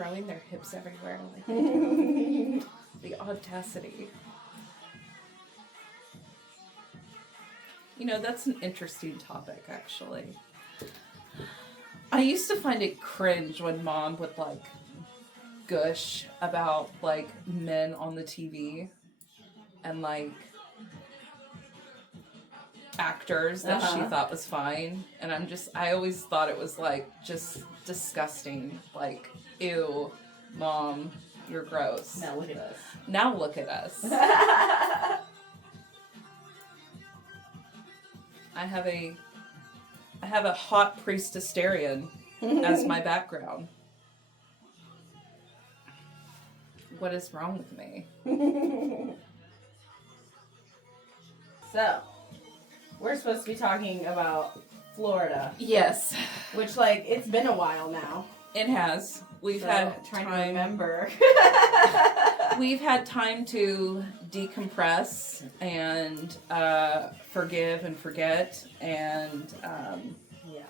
throwing their hips everywhere. Like the audacity. You know, that's an interesting topic, actually. I used to find it cringe when Mom would, like, gush about, like, men on the TV and, like, actors that she thought was fine. And I always thought it was, like, just disgusting. Like, ew, Mom, you're gross. Now look at us. Now look at us. I have a hot priestessarian as my background. What is wrong with me? So, we're supposed to be talking about Florida. Yes. Which, like, it's been a while now. It has. We've had trying time. to remember. We've had time to decompress and forgive and forget and yeah.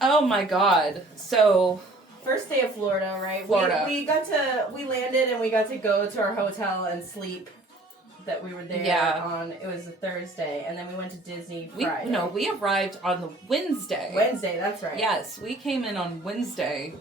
Oh my God! So first day of Florida, right? Florida. We landed and we got to go to our hotel and sleep. That we were there on. It was a Thursday, and then we went to Disney Friday. We arrived on the Wednesday. Wednesday, that's right. Yes, we came in on Wednesday.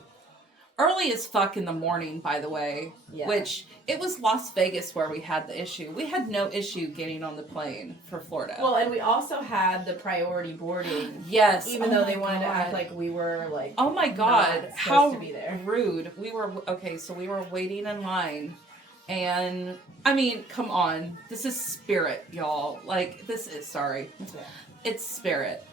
Early as fuck in the morning, by the way. Yeah. Which, it was Las Vegas where we had the issue. We had no issue getting on the plane for Florida. Well, and we also had the priority boarding. Yes. Even though they wanted to act like we were, like, oh my God, not how to be there. Rude. We were waiting in line. And, I mean, come on. This is Spirit, y'all. Like, it's Spirit.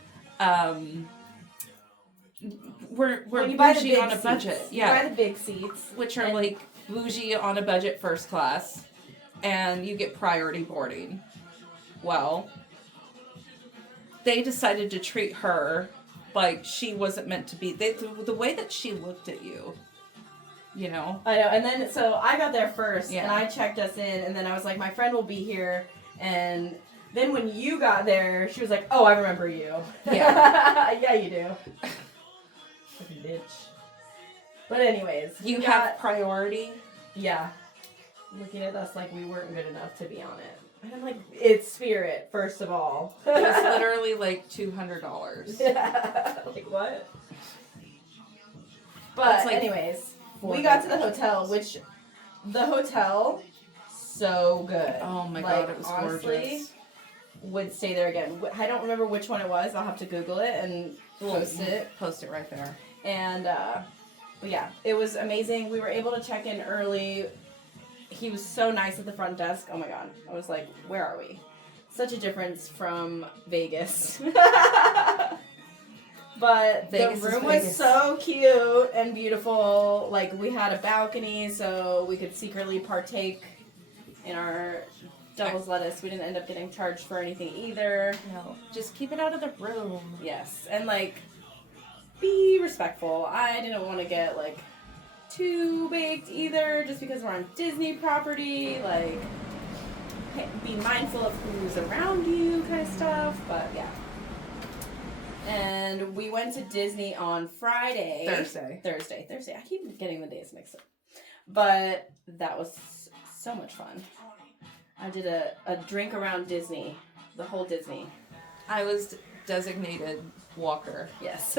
We're bougie on a budget. You buy the big seats. Which are like bougie on a budget first class. And you get priority boarding. Well, they decided to treat her like she wasn't meant to be. The way that she looked at you. You know? I know. And then, so I got there first, and I checked us in, and then I was like, my friend will be here, and then when you got there, she was like, oh, I remember you. Yeah. Yeah, you do. Fucking bitch. But anyways. You have priority? Yeah. Looking at us like we weren't good enough to be on it. And I'm like, it's Spirit, first of all. It was literally like $200. Yeah. Like, what? But like, anyways. We got to the hotel, which the hotel, so good. Oh my God, it was honestly, gorgeous. Would stay there again. I don't remember which one it was. I'll have to Google it and post it. Post it right there. And, but yeah, it was amazing. We were able to check in early. He was so nice at the front desk. Oh my God. I was like, where are we? Such a difference from Vegas. But Vegas the room was so cute and beautiful. Like, we had a balcony, so we could secretly partake in our devil's lettuce. We didn't end up getting charged for anything either. No, just keep it out of the room. Yes, and, like, be respectful. I didn't want to get, like, too baked either, just because we're on Disney property. Like, be mindful of who's around you kind of stuff, but yeah. And we went to Disney on Friday. Thursday. I keep getting the days mixed up. But that was so much fun. I did a drink around Disney. The whole Disney. I was designated walker. Yes.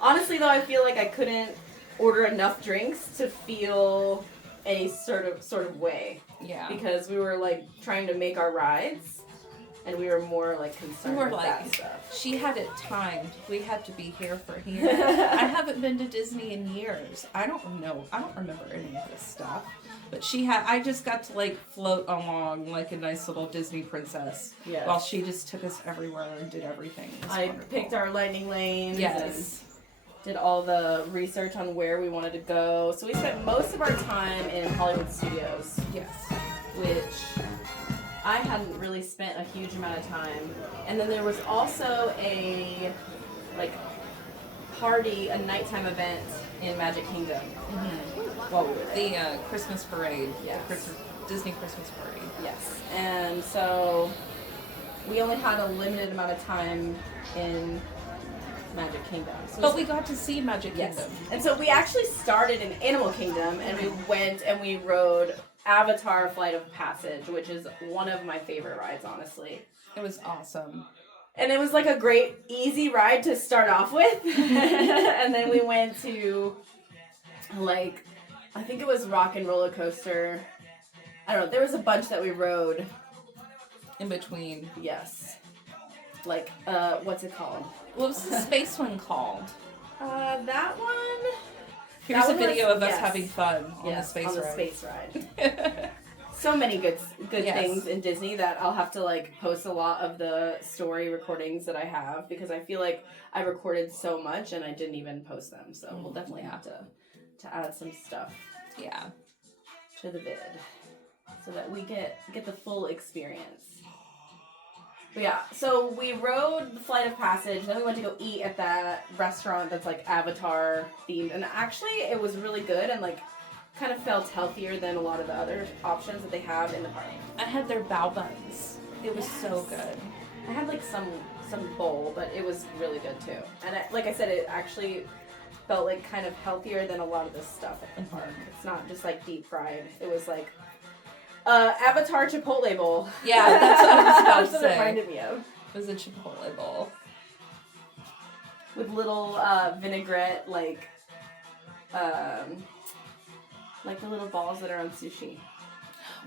Honestly, though, I feel like I couldn't order enough drinks to feel any sort of way. Yeah. Because we were, like, trying to make our rides. And we were more, like, concerned with that stuff. She had it timed. We had to be here for here. I haven't been to Disney in years. I don't remember any of this stuff. But I just got to, like, float along like a nice little Disney princess. Yes. While she just took us everywhere and did everything. I picked our lightning lanes. Yes. And did all the research on where we wanted to go. So we spent most of our time in Hollywood Studios. Yes. Which I hadn't really spent a huge amount of time. And then there was also a, like, party, a nighttime event in Magic Kingdom. Mm-hmm. While we were there. The Christmas parade. Yes. The Disney Christmas parade. Yes. And so we only had a limited amount of time in Magic Kingdom. But we got to see Magic Kingdom. And so we actually started in Animal Kingdom, and we went and we rode Avatar Flight of Passage, which is one of my favorite rides, honestly. It was awesome. And it was like a great, easy ride to start off with. And then we went to, like, I think it was Rock and Roller Coaster. I don't know. There was a bunch that we rode. In between. Yes. Like, what's it called? What was the space one called? That one. Here's a video of us having fun on the space ride. Space ride. So many good things in Disney that I'll have to like post a lot of the story recordings that I have because I feel like I recorded so much and I didn't even post them. So we'll definitely have to add some stuff. Yeah. To the vid, so that we get the full experience. But yeah, so we rode the Flight of Passage, then we went to go eat at that restaurant that's like Avatar themed, and actually it was really good and like kind of felt healthier than a lot of the other options that they have in the park. I had their bao buns. It was so good. I had like some bowl, but it was really good too. And like I said, it actually felt like kind of healthier than a lot of this stuff at the park. It's not just like deep fried. It was like Avatar Chipotle bowl. Yeah, that's what I was about to say. That's what it reminded me of. It was a Chipotle bowl. With little vinaigrette, like the little balls that are on sushi.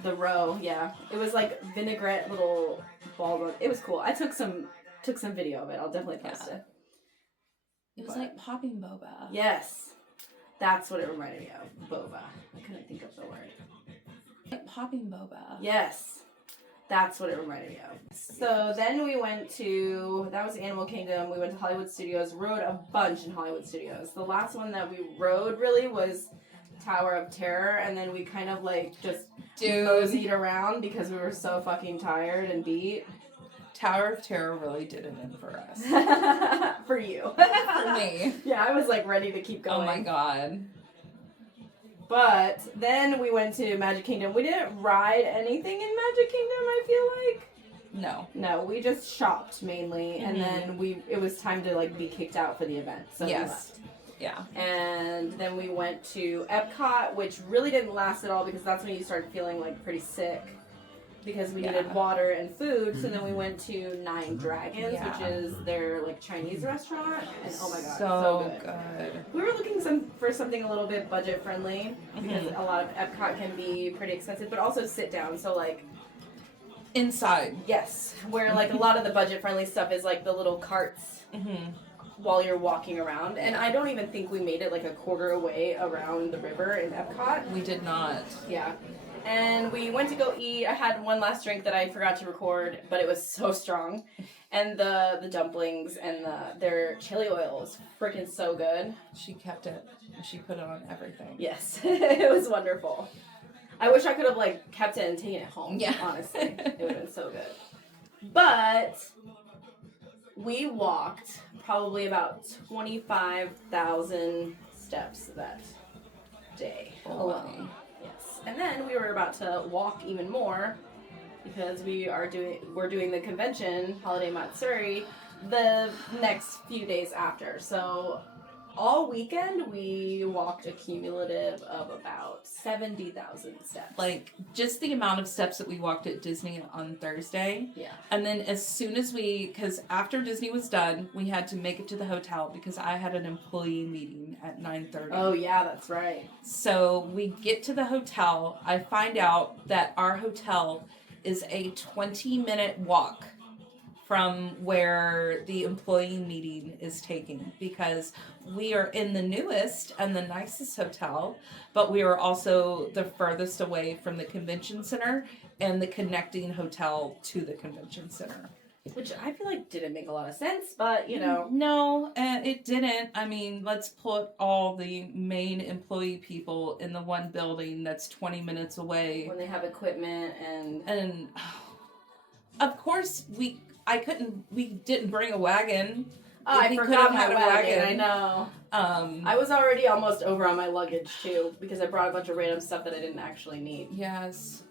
The roe, yeah. It was like vinaigrette little balls. It was cool. I took some video of it. I'll definitely post it. It was like popping boba. Yes. That's what it reminded me of. Boba. I couldn't think of the word. Like popping boba. Yes. That's what it reminded me of. So then we went to, that was Animal Kingdom. We went to Hollywood Studios, rode a bunch in Hollywood Studios. The last one that we rode really was Tower of Terror, and then we kind of like just moseyed around because we were so fucking tired and beat. Tower of Terror really did it in for us. For you. For me. Yeah, I was like ready to keep going. Oh my god. But then we went to Magic Kingdom. We didn't ride anything in Magic Kingdom, I feel like. No, we just shopped mainly, and then it was time to like be kicked out for the event, so we left. Yeah. And then we went to Epcot, which really didn't last at all because that's when you started feeling like pretty sick because we needed water and food. So then we went to Nine Dragons, which is their like Chinese restaurant, and oh my god, so good. We were looking for something a little bit budget friendly because a lot of Epcot can be pretty expensive, but also sit down. So like inside. Yes, where like a lot of the budget friendly stuff is like the little carts. While you're walking around, and I don't even think we made it like a quarter away around the river in Epcot. We did not. Yeah. And we went to go eat. I had one last drink that I forgot to record, but it was so strong. And the dumplings and their chili oil was freaking so good. She kept it. She put it on everything. Yes. It was wonderful. I wish I could have like kept it and taken it home. Yeah. Honestly. It would have been so good. But we walked probably about 25,000 steps that day alone. Yes. And then we were about to walk even more because we're doing the convention, Holiday Matsuri, the next few days after. So all weekend we walked a cumulative of about 70,000 steps. Like just the amount of steps that we walked at Disney on Thursday. Yeah. And then as soon as because after Disney was done, we had to make it to the hotel because I had an employee meeting at 9:30. Oh yeah, that's right. So we get to the hotel. I find out that our hotel is a 20-minute walk from where the employee meeting is taking because we are in the newest and the nicest hotel, but we are also the furthest away from the convention center and the connecting hotel to the convention center. Which I feel like didn't make a lot of sense, but you know. No, it didn't. I mean, let's put all the main employee people in the one building that's 20 minutes away. When they have equipment And of course we didn't bring a wagon. Oh, I forgot my wagon. I know. I was already almost over on my luggage too because I brought a bunch of random stuff that I didn't actually need. Yes.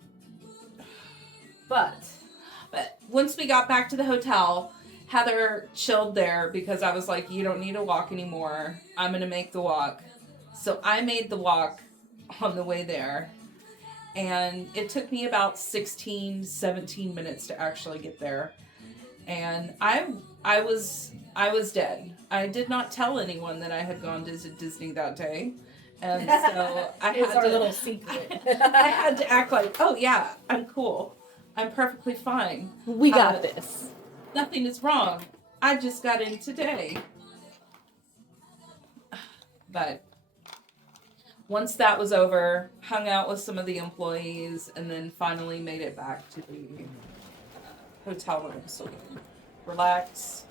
But once we got back to the hotel, Heather chilled there because I was like, you don't need to walk anymore. I'm going to make the walk. So I made the walk on the way there. And it took me about 16, 17 minutes to actually get there. And I was dead. I did not tell anyone that I had gone to Disney that day. And so I had our little secret. I had to act like, oh yeah, I'm cool. I'm perfectly fine. We got this. Nothing is wrong. I just got in today. But once that was over, hung out with some of the employees, and then finally made it back to the hotel room so we can relax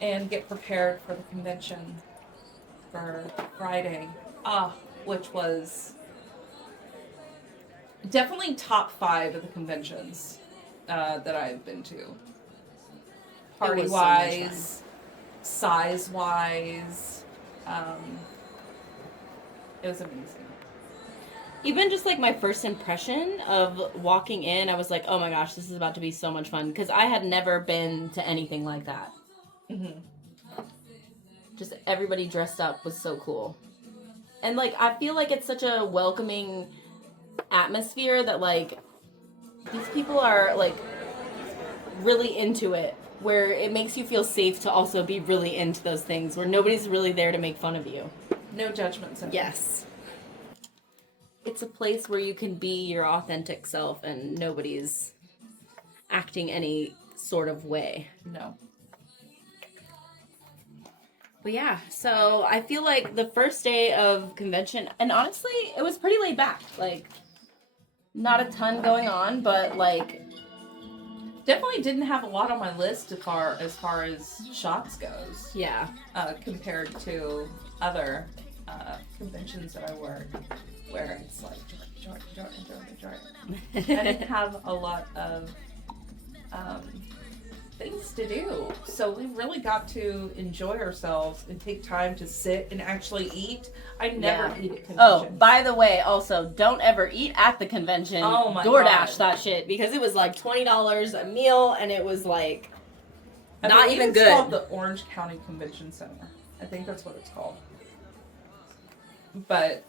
and get prepared for the convention for Friday. Which was definitely top 5 of the conventions that I've been to. Party-wise, size-wise, it was amazing. Even just like my first impression of walking in, I was like, oh my gosh, this is about to be so much fun. Because I had never been to anything like that. Mm-hmm. Just everybody dressed up was so cool. And like, I feel like it's such a welcoming atmosphere that like, these people are like really into it. Where it makes you feel safe to also be really into those things. Where nobody's really there to make fun of you. No judgments. Yes. It's a place where you can be your authentic self and nobody's acting any sort of way. No. But yeah, so I feel like the first day of convention, and honestly, it was pretty laid back. Like, not a ton going on, but like... Definitely didn't have a lot on my list as far as shots goes. Yeah. Compared to other conventions that I work, where it's like Jordan. I didn't have a lot of things to do, so we really got to enjoy ourselves and take time to sit and actually eat. I never eat at conventions. Oh, by the way, also, don't ever eat at the convention. Oh my DoorDash God. that shit, because it was like $20 a meal, and it was like not even it's good. It's called the Orange County Convention Center. I think that's what it's called. But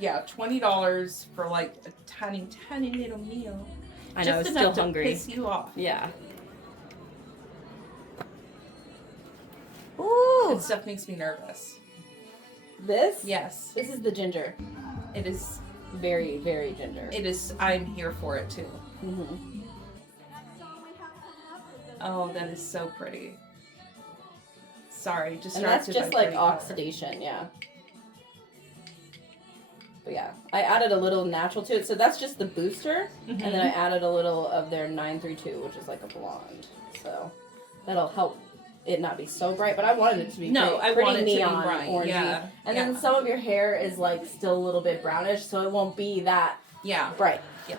yeah, $20 for like a tiny, tiny little meal. I know, I was still hungry. Piss you off. Yeah. Ooh. That stuff makes me nervous. This? Yes. This is the ginger. It is very, very ginger. It is. I'm here for it too. Mm-hmm. Oh, that is so pretty. Sorry, distracted. And that's just like color. oxidation, yeah. But yeah, I added a little natural to it. So that's just the booster. Mm-hmm. And then I added a little of their 932, which is like a blonde. So that'll help it not be so bright. But I wanted it to be pretty neon, orangey. Yeah. And then some of your hair is like still a little bit brownish, so it won't be that bright. Yeah.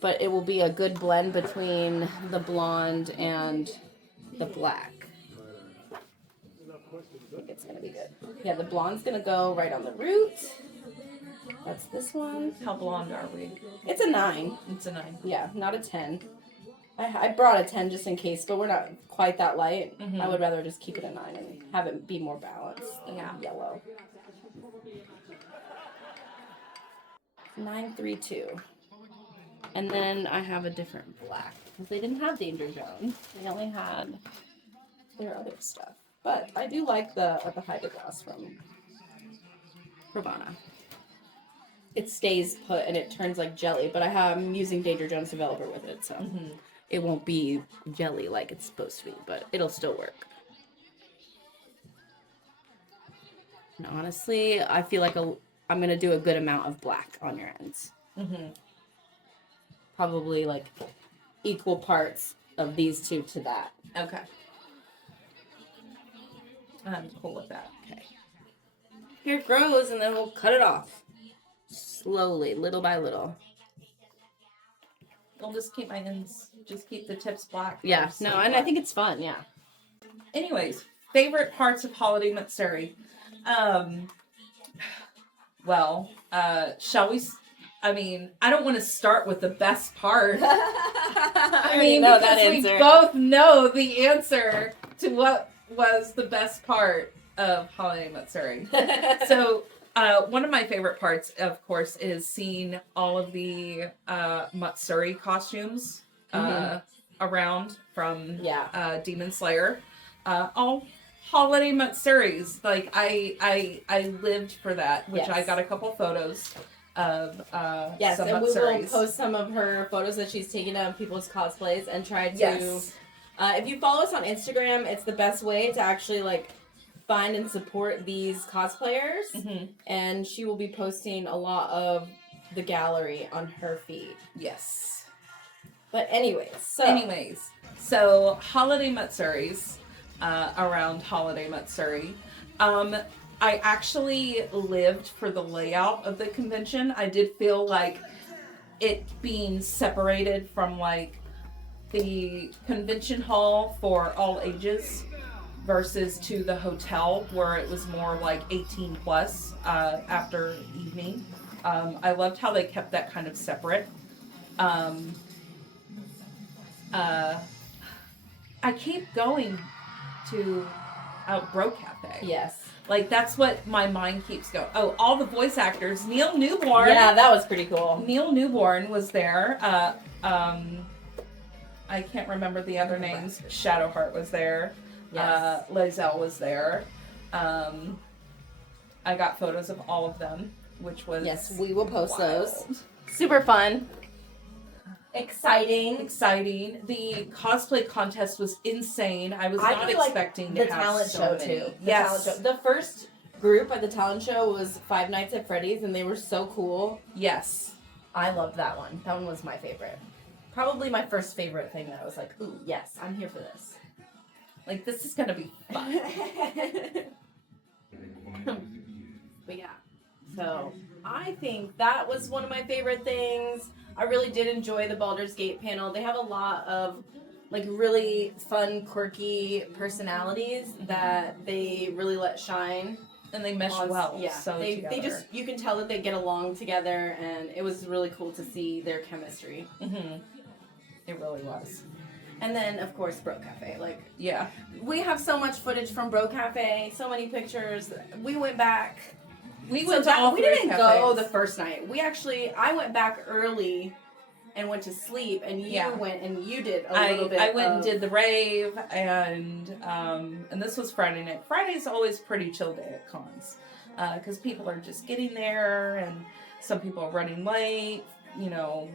But it will be a good blend between the blonde and the black. I think it's going to be good. Yeah, the blonde's going to go right on the root. That's this one. How blonde are we? It's a 9. It's a 9. Yeah, not a 10. I brought a 10 just in case, but we're not quite that light. Mm-hmm. I would rather just keep it a 9 and have it be more balanced than yellow. 932. And then I have a different black. Because they didn't have Danger Zone. They only had their other stuff. But I do like the Hydro Gloss from Pravana. It stays put and it turns like jelly, but I'm using Danger Jones developer with it, so it won't be jelly like it's supposed to be, but it'll still work. And honestly, I feel like I'm going to do a good amount of black on your ends. Mm-hmm. Probably like equal parts of these two to that. Okay. I'm cool with that. Okay. Here it grows, and then we'll cut it off. Slowly, little by little. I'll just keep my ends, just keep the tips black. Yeah, no, and I think it's fun, yeah. Anyways, favorite parts of Holiday Matsuri. Shall we... I mean, I don't want to start with the best part. I mean, because we both know the answer to what was the best part of Holiday Matsuri. So, one of my favorite parts, of course, is seeing all of the Matsuri costumes around from Demon Slayer. All holiday Matsuris. Like, I lived for that, which I got a couple photos of some and Matsuris. we will post some of her photos that she's taken of people's cosplays and tried to... if you follow us on Instagram, it's the best way to actually, like, find and support these cosplayers. Mm-hmm. And she will be posting a lot of the gallery on her feed. Yes. But anyways, so Holiday Matsuris, around Holiday Matsuri. I actually lived for the layout of the convention. I did feel like it being separated from, like, the convention hall for all ages versus to the hotel where it was more like 18 plus after evening. I loved how they kept that kind of separate. I keep going to Bro Cafe. Yes. Like, that's what my mind keeps going. Oh, all the voice actors. Neil Newborn. Yeah, that was pretty cool. Neil Newborn was there. I can't remember the other names. Shadowheart was there. Yes. Lizelle was there. I got photos of all of them, which was we will post wild. Those. Super fun. Exciting. The cosplay contest was insane. I was not expecting to have talent so show many. too. Yes. Talent show. The first group at the talent show was Five Nights at Freddy's, and they were so cool. Yes. I loved that one. That one was my favorite. Probably my first favorite thing that I was like, ooh, yes, I'm here for this. Like, this is gonna be fun. But yeah. So, I think that was one of my favorite things. I really did enjoy the Baldur's Gate panel. They have a lot of, like, really fun, quirky personalities that they really let shine. And they mesh well. Yeah. So they just, you can tell that they get along together, and it was really cool to see their chemistry. Mm-hmm. It really was. And then, of course, Bro Cafe. Like, yeah. We have so much footage from Bro Cafe, so many pictures. We went back. We didn't go the first night. I went back early and went to sleep, and you went and you did a little bit. I went and did the rave, and this was Friday night. Friday's always pretty chill day at cons, because people are just getting there, and some people are running late, you know.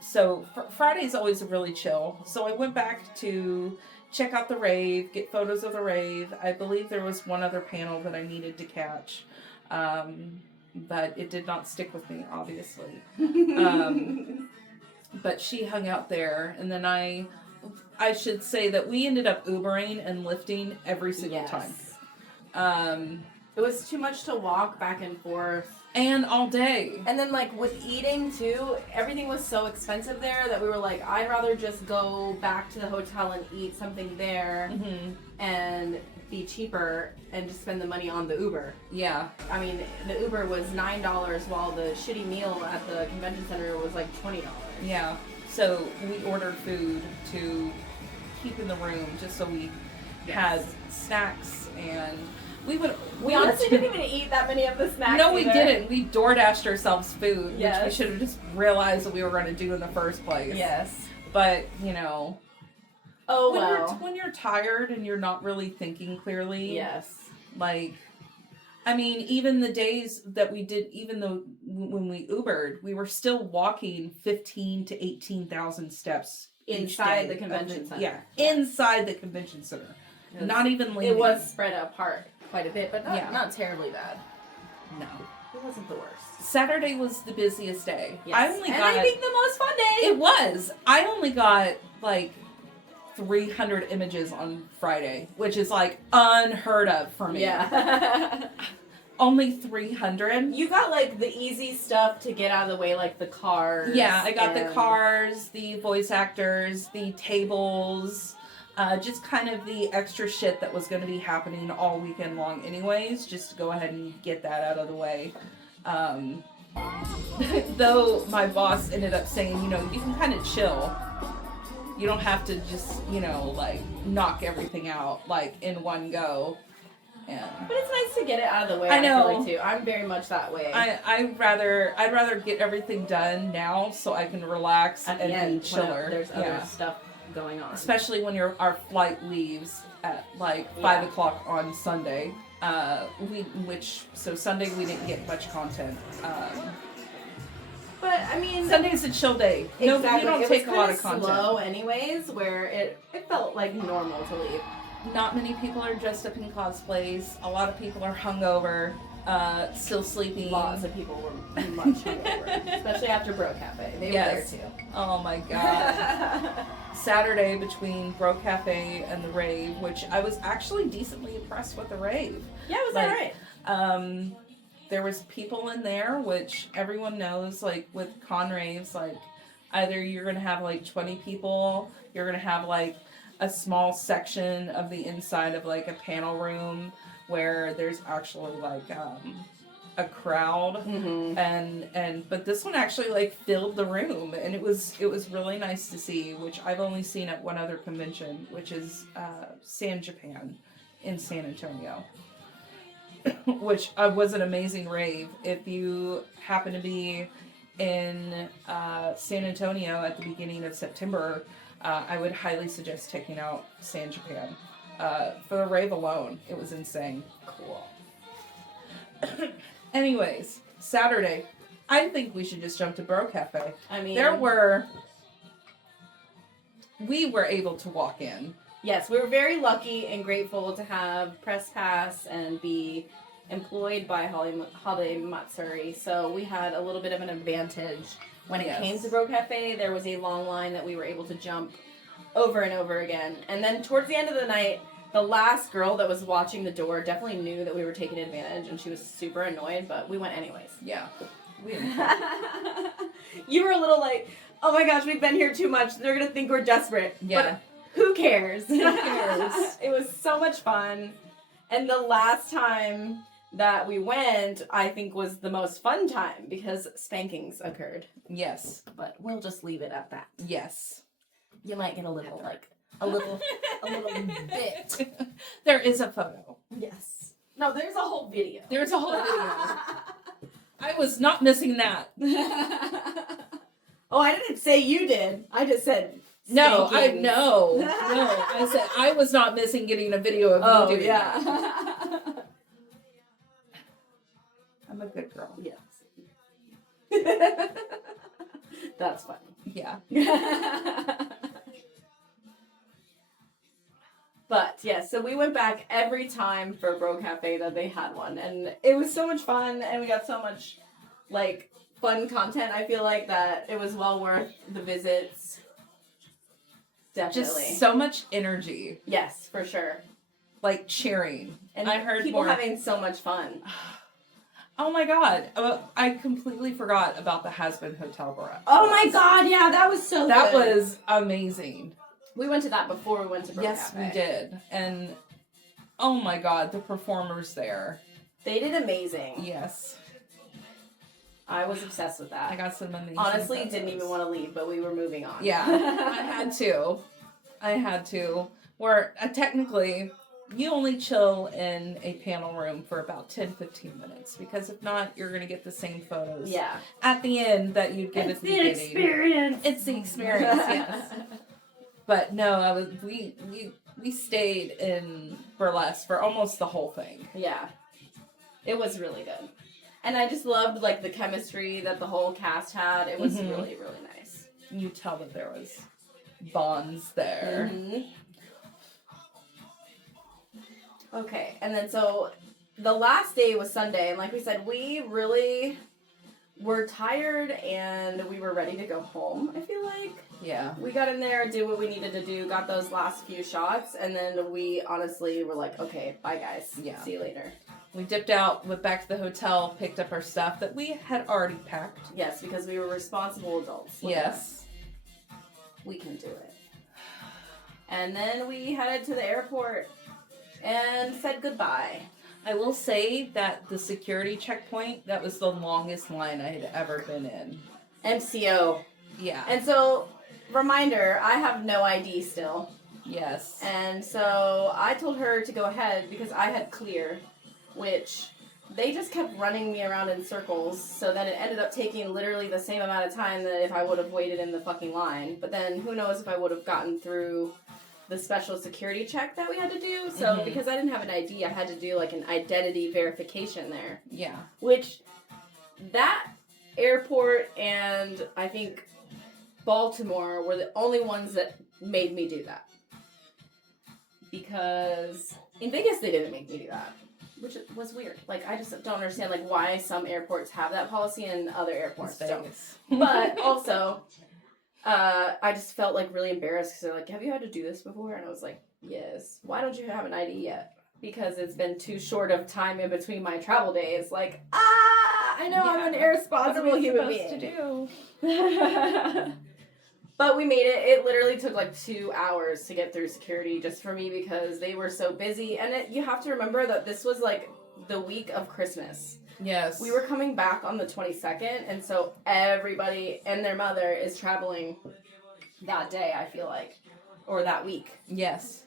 So Friday's always really chill. So I went back to check out the rave, get photos of the rave. I believe there was one other panel that I needed to catch. But it did not stick with me, obviously. But she hung out there, and then I should say that we ended up Ubering and lifting every single time. It was too much to walk back and forth. And all day. And then, like, with eating, too, everything was so expensive there that we were like, I'd rather just go back to the hotel and eat something there and be cheaper and just spend the money on the Uber. Yeah. I mean, the Uber was $9 while the shitty meal at the convention center was like $20. Yeah. So we ordered food to keep in the room just so we had snacks, and we honestly didn't even eat that many of the snacks. No, we didn't. We DoorDashed ourselves food, yes. which we should have just realized that we were going to do in the first place. Yes. But, you know. Oh, well. When you're tired and you're not really thinking clearly. Yes. Like, I mean, even the days that we did, even though when we Ubered, we were still walking 15 to 18,000 steps inside the convention center. Yeah, inside the convention center. Not even leaving. It was spread apart quite a bit, but not terribly bad. No. It wasn't the worst. Saturday was the busiest day. Yes. I think the most fun day. It was. I only got, like, 300 images on Friday, which is, like, unheard of for me. Yeah. Only 300. You got, like, the easy stuff to get out of the way, like the cars. Yeah, I got the cars, the voice actors, the tables, just kind of the extra shit that was going to be happening all weekend long anyways, just to go ahead and get that out of the way. though my boss ended up saying, you know, you can kind of chill. You don't have to just, you know, like, knock everything out, like, in one go. And but it's nice to get it out of the way. I know. I feel like too. I'm very much that way. I'd rather get everything done now so I can relax at and the end, be chiller. There's other stuff going on. Especially when our flight leaves at like 5 o'clock on Sunday. So Sunday we didn't get much content. But I mean, Sunday's a chill day. Exactly. No, you don't take a lot of content. Slow, anyways, where it felt like normal to leave. Not many people are dressed up in cosplays. A lot of people are hungover, still sleeping. Lots of people were much hungover, especially after Bro Cafe. They were there too. Oh my god. Saturday between Bro Cafe and the rave, which I was actually decently impressed with the rave. Yeah, it was alright. There was people in there, which everyone knows, like with con raves, like either you're gonna have like 20 people, you're gonna have like a small section of the inside of like a panel room where there's actually like a crowd, but this one actually like filled the room, and it was really nice to see, which I've only seen at one other convention, which is San Japan in San Antonio. Which was an amazing rave. If you happen to be in San Antonio at the beginning of September, I would highly suggest checking out San Japan. For the rave alone, it was insane. Cool. Anyways, Saturday, I think we should just jump to Bro Cafe. I mean, we were able to walk in. Yes, we were very lucky and grateful to have press pass and be employed by Holiday Matsuri, so we had a little bit of an advantage. When it came to Bro Cafe, there was a long line that we were able to jump over and over again. And then towards the end of the night, the last girl that was watching the door definitely knew that we were taking advantage, and she was super annoyed, but we went anyways. Yeah. You were a little like, oh my gosh, we've been here too much. They're going to think we're desperate. Yeah. But who cares? Who cares? It was so much fun. And the last time that we went, I think, was the most fun time because spankings occurred. Yes. But we'll just leave it at that. Yes. You might get a little bit. There is a photo. Yes. No, there's a whole video. There's a whole video. I was not missing that. Oh, I didn't say you did. I just said no. spankings. No. I said I was not missing getting a video of you doing that. I'm a good girl. Yes. That's funny. Yeah. But yeah, so we went back every time for Bro Cafe that they had one, and it was so much fun, and we got so much like fun content. I feel like that it was well worth the visits. Definitely. Just so much energy. Yes, for sure. Like cheering. And I heard people more having so much fun. Oh my god. I completely forgot about the Has-Been Hotel Bar. Oh my god, yeah, that was so That good. was amazing. We went to that before we went to Bro Yes, Cafe. we did. And oh my god, the performers there. They did amazing. Yes. I was obsessed with that. I got some amazing Honestly, photos. didn't even want to leave, but we were moving on. Yeah, I had to. Where technically, you only chill in a panel room for about 10-15 minutes, because if not, you're going to get the same photos at the end that you'd get at the beginning. It's the experience. It's the experience, yes. But no, we stayed in burlesque for almost the whole thing. Yeah. It was really good. And I just loved like the chemistry that the whole cast had. It was really, really nice. You tell that there was bonds there. Okay, and then so the last day was Sunday, and like we said, we really were tired and we were ready to go home, I feel like. Yeah. We got in there, did what we needed to do, got those last few shots, and then we honestly were like, okay, bye guys. Yeah. See you later. We dipped out, went back to the hotel, picked up our stuff that we had already packed. Yes, because we were responsible adults. Yes. We can do it. And then we headed to the airport and said goodbye. I will say that the security checkpoint, that was the longest line I had ever been in. MCO. Yeah. And so, reminder, I have no ID still. Yes. And so I told her to go ahead because I had clear, which they just kept running me around in circles, so then it ended up taking literally the same amount of time that if I would have waited in the fucking line. But then who knows if I would have gotten through the special security check that we had to do. So because I didn't have an ID, I had to do like an identity verification there. Yeah. Which that airport and I think Baltimore were the only ones that made me do that. Because in Vegas they didn't make me do that. Which was weird. Like, I just don't understand, like, why some airports have that policy and other airports don't. But also, I just felt, like, really embarrassed because they're like, have you had to do this before? And I was like, yes. Why don't you have an ID yet? Because it's been too short of time in between my travel days. Like, I know I'm an irresponsible human being. What are we supposed to do? But we made it. It literally took like 2 hours to get through security just for me because they were so busy. And you have to remember that this was like the week of Christmas. Yes. We were coming back on the 22nd, and so everybody and their mother is traveling that day, I feel like. Or that week. Yes.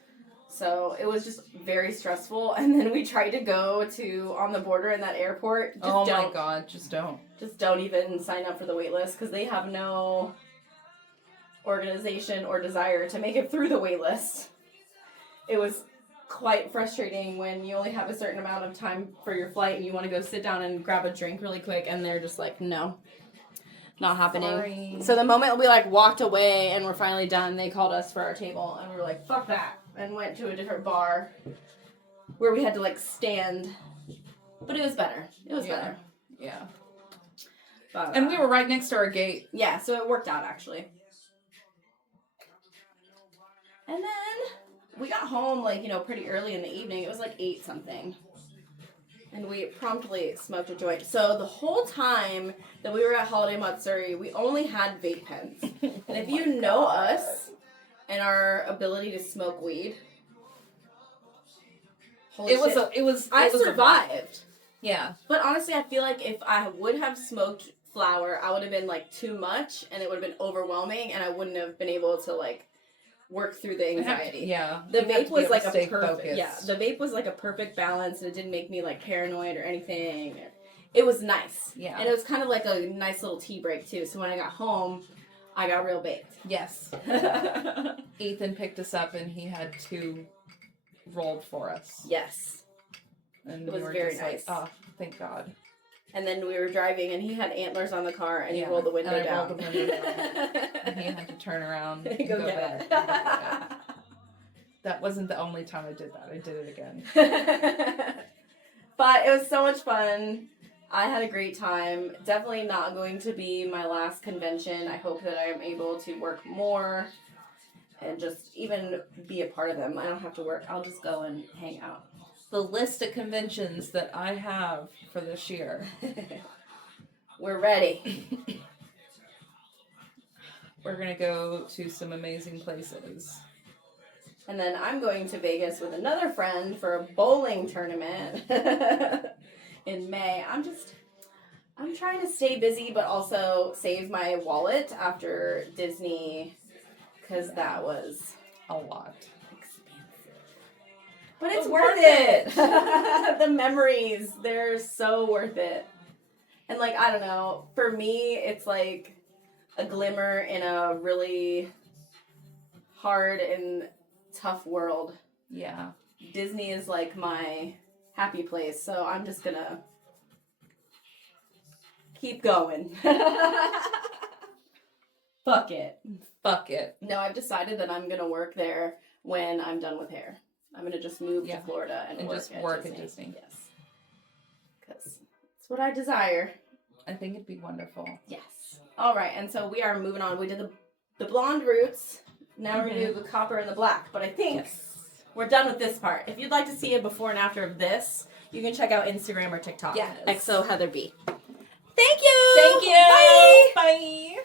So it was just very stressful. And then we tried to go to on the border in that airport. Oh my God, just don't. Just don't even sign up for the wait list because they have no organization or desire to make it through the wait list. It was quite frustrating when you only have a certain amount of time for your flight and you want to go sit down and grab a drink really quick and they're just like, no, not happening. Sorry. So the moment we like walked away and we're finally done, they called us for our table and we were like, fuck that, and went to a different bar where we had to like stand. But it was better. It was better. Yeah. But, and we were right next to our gate. Yeah, so it worked out actually. And then we got home, like, pretty early in the evening. It was like 8 something. And we promptly smoked a joint. So the whole time that we were at Holiday Matsuri, we only had vape pens. And if you know us and our ability to smoke weed, I survived. Yeah. But honestly, I feel like if I would have smoked flower, I would have been like too much and it would have been overwhelming and I wouldn't have been able to like work through the anxiety. The vape was like a perfect. Yeah, the vape was like a perfect balance, and it didn't make me like paranoid or anything. It was nice. Yeah, and it was kind of like a nice little tea break too. So when I got home, I got real baked. Yes. Ethan picked us up, and he had 2 rolled for us. Yes, and it was very nice. Like, oh, thank God. And then we were driving, and he had antlers on the car, and he rolled the window down. Rolled the window down. And he had to turn around and go get it. That wasn't the only time I did that. I did it again. But it was so much fun. I had a great time. Definitely not going to be my last convention. I hope that I am able to work more and just even be a part of them. I don't have to work. I'll just go and hang out. The list of conventions that I have for this year. We're ready. We're going to go to some amazing places. And then I'm going to Vegas with another friend for a bowling tournament in May. I'm trying to stay busy, but also save my wallet after Disney, because that was a lot. But it's worth it. The memories, they're so worth it. And like, I don't know, for me, it's like a glimmer in a really hard and tough world. Yeah. Disney is like my happy place, so I'm just gonna keep going. Fuck it. Fuck it. No, I've decided that I'm gonna work there when I'm done with hair. I'm going to just move to Florida and work at Disney. Yes. Because it's what I desire. I think it'd be wonderful. Yes. All right. And so we are moving on. We did the blonde roots. Now we're going to do the copper and the black. But I think we're done with this part. If you'd like to see a before and after of this, you can check out Instagram or TikTok. Yes. XO Heather B. Thank you. Thank you. Bye. Bye.